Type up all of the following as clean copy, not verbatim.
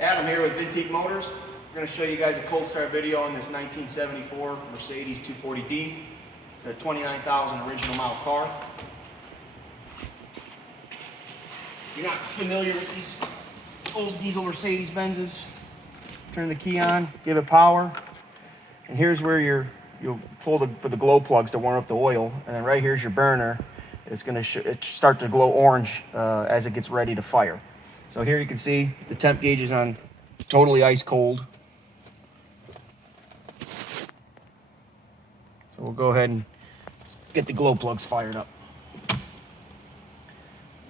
Adam here with Vintique Motors. We're going to show you guys a cold start video on this 1974 Mercedes 240D. It's a 29,000 original model car. If you're not familiar with these old diesel Mercedes-Benzes, turn the key on, give it power, and here's where you'll pull for the glow plugs to warm up the oil, and then right here's your burner. It's going to start to glow orange as it gets ready to fire. So here you can see the temp gauge is on totally ice cold. So we'll go ahead and get the glow plugs fired up.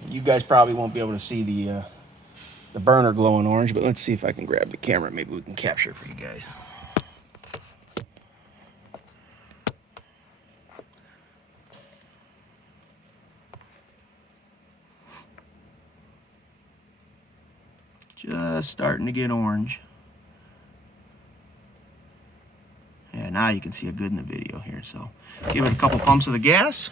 You guys probably won't be able to see the burner glowing orange, but let's see if I can grab the camera. Maybe we can capture it for you guys. Just starting to get orange. Yeah, now you can see it good in the video here. So give it a couple pumps of the gas.